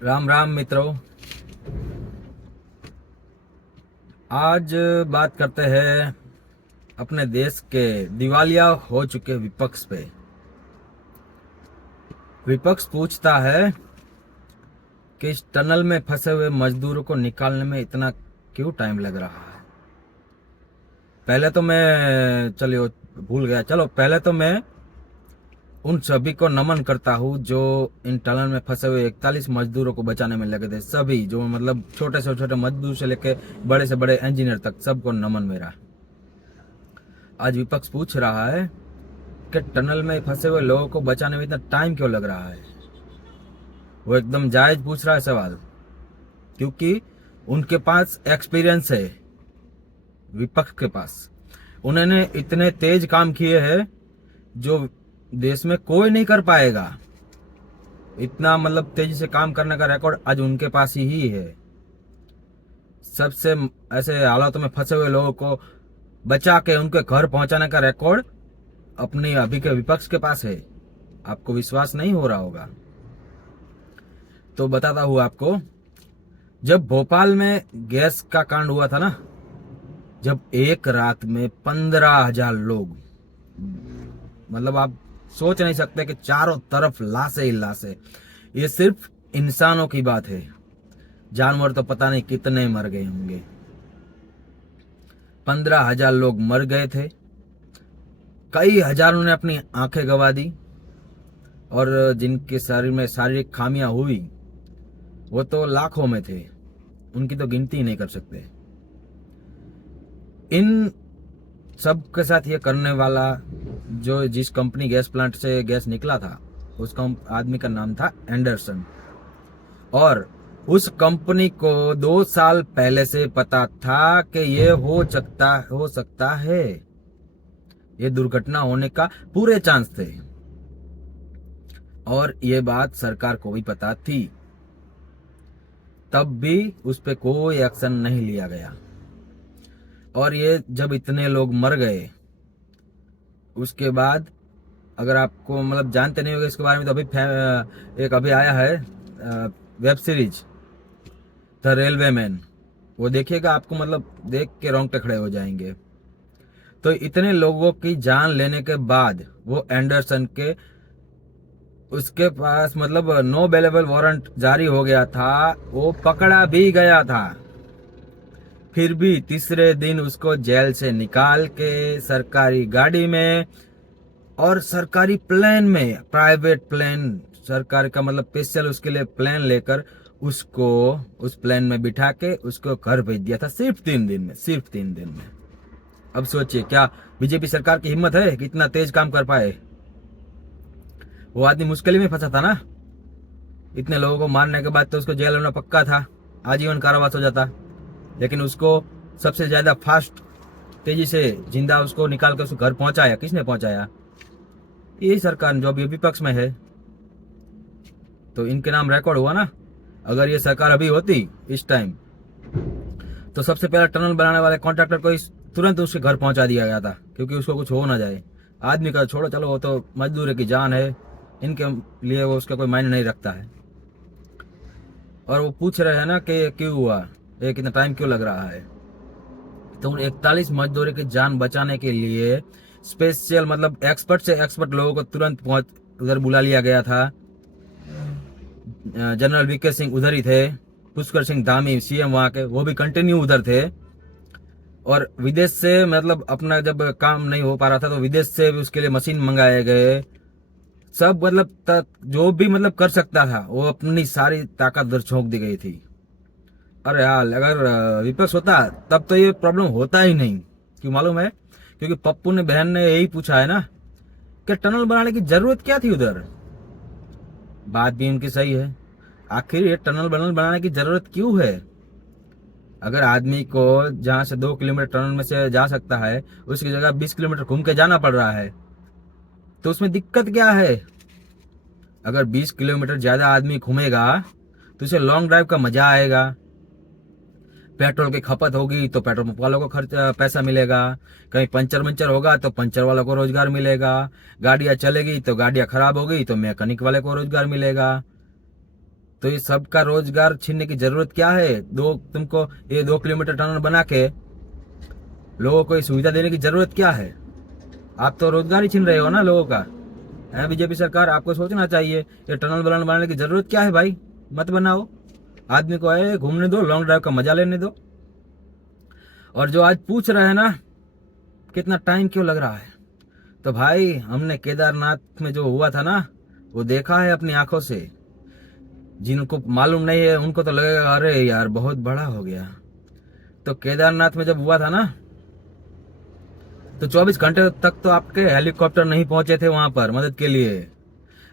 राम राम मित्रों। आज बात करते हैं अपने देश के दिवालिया हो चुके विपक्ष पे। विपक्ष पूछता है कि इस टनल में फंसे हुए मजदूरों को निकालने में इतना क्यों टाइम लग रहा है। पहले तो मैं चलिए भूल गया। चलो पहले तो मैं उन सभी को नमन करता हूँ जो इन टनल में फंसे हुए 41 मजदूरों को बचाने में लगे थे। सभी जो मतलब छोटे से छोटे मजदूर से लेके बड़े से बड़े इंजीनियर तक सबको नमन मेरा। आज विपक्ष पूछ रहा है कि टनल में फंसे हुए लोगों को बचाने में इतना टाइम क्यों लग रहा है। वो एकदम जायज पूछ रहा है सवाल, क्योंकि उनके पास एक्सपीरियंस है। विपक्ष के पास उन्होंने इतने तेज काम किए हैं जो देश में कोई नहीं कर पाएगा। इतना मतलब तेजी से काम करने का रिकॉर्ड आज उनके पास ही है। सबसे ऐसे हालातों में फंसे हुए लोगों को बचा के उनके घर पहुंचाने का रिकॉर्ड अपने अभी के विपक्ष के पास है। आपको विश्वास नहीं हो रहा होगा तो बताता हूं आपको। जब भोपाल में गैस का कांड हुआ था ना, जब एक रात में 15,000 लोग, मतलब आप सोच नहीं सकते कि चारों तरफ लाशें ही लाशें। ये सिर्फ इंसानों की बात है, जानवर तो पता नहीं कितने मर गए होंगे। 15,000 लोग मर गए थे, कई हजारों ने अपनी आंखें गंवा दी, और जिनके शरीर में शारीरिक खामियां हुई वो तो लाखों में थे, उनकी तो गिनती नहीं कर सकते। इन सब के साथ ये करने वाला जो जिस कंपनी गैस प्लांट से गैस निकला था, उस आदमी का नाम था एंडरसन। और उस कंपनी को 2 साल पहले से पता था कि ये हो सकता है, ये दुर्घटना होने का पूरे चांस थे। और ये बात सरकार को भी पता थी, तब भी उस पर कोई एक्शन नहीं लिया गया। और ये जब इतने लोग मर गए उसके बाद, अगर आपको मतलब जानते नहीं होगे इसके बारे में, तो अभी एक अभी आया है web series the railway man, वो देखिएगा, आपको मतलब देख के रोंगटे खड़े हो जाएंगे। तो इतने लोगों की जान लेने के बाद वो एंडरसन के उसके पास मतलब नो बेलेबल वारंट जारी हो गया था, वो पकड़ा भी गया था। फिर भी तीसरे दिन उसको जेल से निकाल के सरकारी गाड़ी में और सरकारी प्लेन में, प्राइवेट प्लेन, सरकार का मतलब स्पेशल उसके लिए प्लेन लेकर उसको उस प्लेन में बिठा के उसको घर भेज दिया था, सिर्फ 3 दिन में, सिर्फ 3 दिन में। अब सोचिए क्या बीजेपी सरकार की हिम्मत है कि इतना तेज काम कर पाए। वो आदमी मुश्किल में फंसा था ना, इतने लोगों को मारने के बाद तो उसको जेल होना पक्का था, आजीवन कारावास हो जाता। लेकिन उसको सबसे ज्यादा फास्ट तेजी से जिंदा उसको निकाल कर उसको घर पहुंचाया। किसने पहुंचाया? यही सरकार जो अभी विपक्ष में है। तो इनके नाम रिकॉर्ड हुआ ना। अगर ये सरकार अभी होती इस टाइम, तो सबसे पहला टनल बनाने वाले कॉन्ट्रैक्टर को तुरंत उसके घर पहुंचा दिया गया था, क्योंकि उसको कुछ हो ना जाए। आदमी का छोड़ो, चलो वो तो मजदूर की जान है, इनके लिए वो उसका कोई मायने नहीं रखता है। और वो पूछ रहे हैं ना कि क्यों हुआ, ये कितना टाइम क्यों लग रहा है। तो उन 41 मजदूरों की जान बचाने के लिए स्पेशल मतलब एक्सपर्ट से एक्सपर्ट लोगों को तुरंत उधर बुला लिया गया था। जनरल वीके सिंह उधर ही थे, पुष्कर सिंह धामी सीएम वहां के, वो भी कंटिन्यू उधर थे। और विदेश से मतलब अपना जब काम नहीं हो पा रहा था तो विदेश से भी उसके लिए मशीन मंगाए गए। सब मतलब जो भी मतलब कर सकता था वो अपनी सारी ताकत उधर झोंक दी गई थी। अरे यार, अगर विपक्ष होता तब तो ये प्रॉब्लम होता ही नहीं। क्यों मालूम है? क्योंकि पप्पू ने बहन ने यही पूछा है ना कि टनल बनाने की जरूरत क्या थी उधर। बात भी उनकी सही है, आखिर ये टनल बनाने की जरूरत क्यों है? अगर आदमी को जहां से 2 किलोमीटर टनल में से जा सकता है, उसकी जगह 20 किलोमीटर घूम के जाना पड़ रहा है, तो उसमें दिक्कत क्या है? अगर 20 किलोमीटर ज्यादा आदमी घूमेगा तो उसे लॉन्ग ड्राइव का मजा आएगा। पेट्रोल की खपत होगी तो पेट्रोल पंप वालों को खर्च पैसा मिलेगा। कहीं पंचर मंचर होगा तो पंचर वालों को रोजगार मिलेगा। गाड़ियां चलेगी तो गाड़ियां खराब होगी तो मैकेनिक वाले को रोजगार मिलेगा। तो ये सबका रोजगार छीनने की जरूरत क्या है? तुमको ये 2 किलोमीटर टनल बना के लोगों को ये सुविधा देने की जरूरत क्या है? आप तो रोजगार ही छीन रहे हो ना लोगों का। है बीजेपी सरकार, आपको सोचना चाहिए ये टनल बनाने की जरूरत क्या है भाई? मत बनाओ। आदमी को है घूमने दो, लॉन्ग ड्राइव का मजा लेने दो। और जो आज पूछ रहे हैं ना कितना टाइम क्यों लग रहा है, तो भाई हमने केदारनाथ में जो हुआ था ना वो देखा है अपनी आंखों से। जिनको मालूम नहीं है उनको तो लगेगा अरे यार बहुत बड़ा हो गया। तो केदारनाथ में जब हुआ था ना तो 24 घंटे तक तो आपके हेलीकॉप्टर नहीं पहुंचे थे वहां पर मदद के लिए।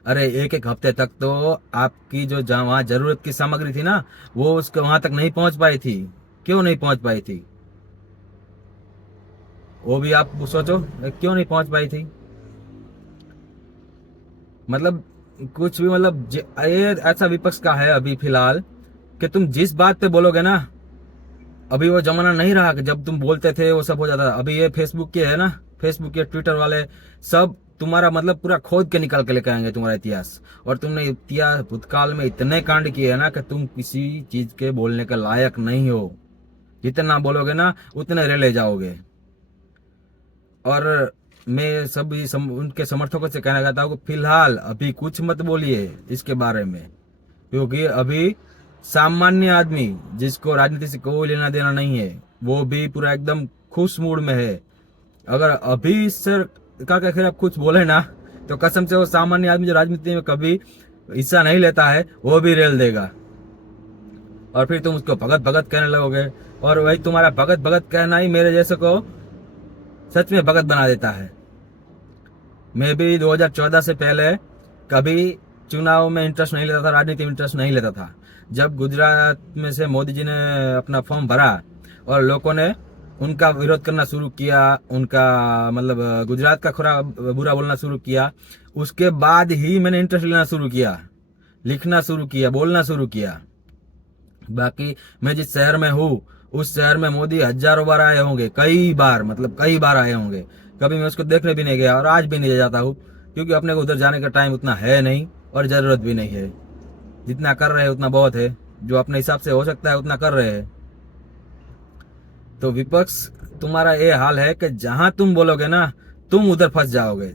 अरे एक एक हफ्ते तक तो आपकी जो वहां जरूरत की सामग्री थी ना वो उसके वहां तक नहीं पहुंच पाई थी। क्यों नहीं पहुंच पाई थी? वो भी आप सोचो, क्यों नहीं पहुंच पाई थी? मतलब कुछ भी, मतलब ये ऐसा विपक्ष का है अभी फिलहाल कि तुम जिस बात पे बोलोगे ना, अभी वो जमाना नहीं रहा कि जब तुम बोलते थे वो सब हो जाता। अभी ये फेसबुक के है ना, फेसबुक के ट्विटर वाले सब तुम्हारा मतलब पूरा खोद के निकाल के लेकर आएंगे तुम्हारा इतिहास। और तुमने इतिहास भूतकाल में इतने कांड किए है ना कि तुम किसी चीज के बोलने के लायक नहीं हो। जितना बोलोगे ना उतने रेले जाओगे। और मैं सभी उनके समर्थकों से कहना चाहता हूँ कि फिलहाल अभी कुछ मत बोलिए इसके बारे में, क्योंकि अभी सामान्य आदमी जिसको राजनीति से कोई लेना देना नहीं है वो भी पूरा एकदम खुश मूड में है। अगर अभी सरकार के खिलाफ कुछ बोले ना तो कसम से वो सामान्य आदमी जो राजनीति में कभी हिस्सा नहीं लेता है वो भी रेल देगा। और फिर तुम उसको भगत भगत कहने लगोगे। और वही तुम्हारा भगत भगत कहना ही मेरे जैसे को सच में भगत बना देता है। मैं भी 2014 से पहले कभी चुनाव में इंटरेस्ट नहीं लेता था, राजनीति में इंटरेस्ट नहीं लेता था। जब गुजरात में से मोदी जी ने अपना फॉर्म भरा और लोगों ने उनका विरोध करना शुरू किया, उनका मतलब गुजरात का बुरा बोलना शुरू किया, उसके बाद ही मैंने इंटरेस्ट लेना शुरू किया, लिखना शुरू किया, बोलना शुरू किया। बाकी मैं जिस शहर में हूँ उस शहर में मोदी हजारों बार आए होंगे, कई बार आए होंगे। कभी मैं उसको देखने भी नहीं गया और आज भी नहीं जाता हूँ, क्योंकि अपने को उधर जाने का टाइम उतना है नहीं और जरूरत भी नहीं है। जितना कर रहे हैं उतना बहुत है, जो अपने हिसाब से हो सकता है उतना कर रहे हैं। तो विपक्ष तुम्हारा ये हाल है कि जहां तुम बोलोगे ना तुम उधर फंस जाओगे।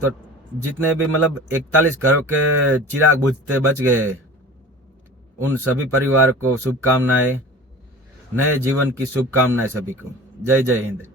तो जितने भी मतलब 41 घरों के चिराग बुझते बच गए उन सभी परिवार को शुभकामनाएं, नए जीवन की शुभकामनाएं सभी को। जय जय हिंद।